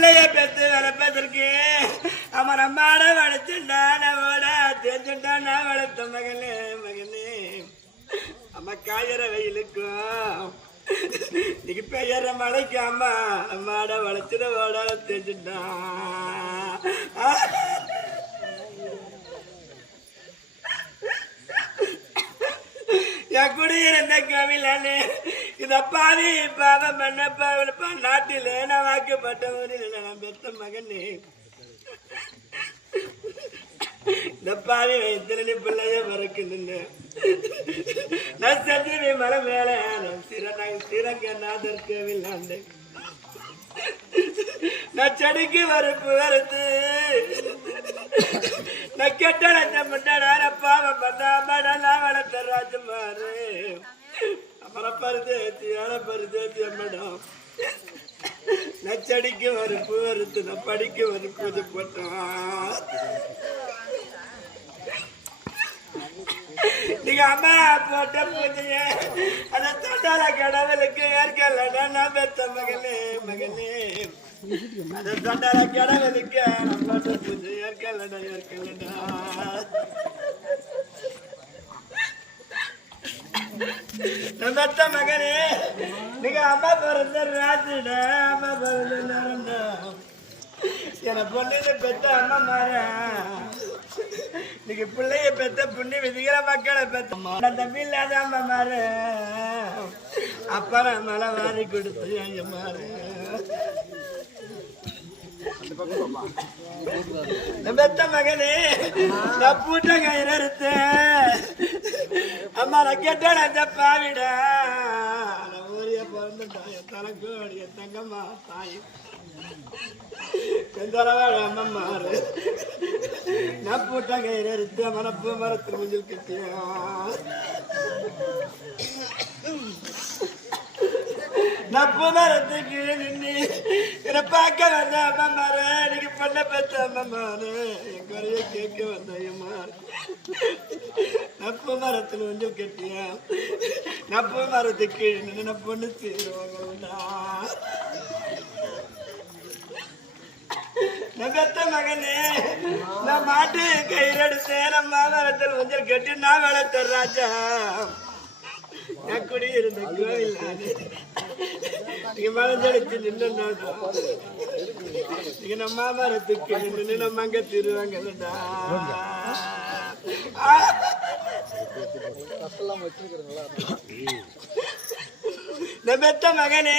பிள்ளைய பெற்று வளர்ப்பதற்கு அவன் அம்மாட வளர்த்துட்டானோட தெரிஞ்சுட்டானா வளர்த்த மகனே மகனே அம்மா காயற வெயிலுக்கும் இன்னைக்கு பெயர மழைக்கு அம்மா அம்மாட வளர்த்துட ஓட தெரிஞ்சுட்டான். என் குடியிருந்த கோவிலானே இதப்பாவி பாவம் பண்ணப்பா நாட்டில் நான் வாக்கப்பட்ட ஊரில் நான் பெற்ற மகனே இந்த பாவி வயிற்றுல பிள்ளைய மறக்கணுன்னு நான் சந்திரி மலை மேல சிறங்க கோவில் நான் செடிக்கு வறுப்பு வறுத்து நான் கெட்ட முட்டாட பாவம் பண்ணாம நான் வளர்த்த ராஜமாரு அப்புறம் பருதேத்தி மேடம் நான் செடிக்கு வறுப்பு வறுத்து நான் படிக்க வறுப்பு போட்டான். நீங்க அம்மா போட்ட பூஜைய அந்த தொட்டால கடவுளுக்கு ஏற்கலடா நான் பெற்ற மகனே மகனே அந்த தொட்டால கடவுளுக்கு நான் போட்ட பூஜை ஏற்கலடா நான் பெற்ற மகனே நீங்க அம்மா பிறந்த ராஜிட அம்மா பிறந்த என பொண்ணு பெற்ற அம்மா மாற இன்னைக்கு பிள்ளைய பெற்ற புண்ணி விதிக்கிற மக்களை பெற்ற தம்பி இல்லாத அம்மா மாறு அப்புறம் மலை வாரி கொடுத்து அங்க மாறு பெத்த மகனே நான் பூட்ட கயிறு அறுத்து அம்மா நான் கேட்டேன் அந்த பாவிடா ஊரிய பிறந்துட்டான் என் தலைக்கோடி என் தங்கம்மா தாய் அம்மா மாறு நான் பூட்ட கயிறு அறுத்து மனப்பு மரத்தில் முஞ்சில் கட்டியா நான் பூமரத்துக்கு நின்று என்னை பார்க்க வந்த அம்மா மாறு எனக்கு பொண்ணை பெற்ற அம்மா மாறு என் குறைய கேட்க வந்த மாறு நான் பூமரத்தில் முஞ்சில் கட்டியா நான் பூமரத்துக்கு நின்று நான் பொண்ணு தீருவாங்கடா பெத்த மகனே நான் மாட்டு கயிறு எடுத்தேன் நம்ம மாமரத்தில் கொஞ்சம் கட்டி நான் வளர்த்த ராஜா என் குடி இருந்த கோவில் நீங்க மலஞ்சடிச்சு நின்று நீங்க நம்ம மாமரத்துக்கு நின்று நம்ம அங்க திருவாங்கடா பெத்த மகனே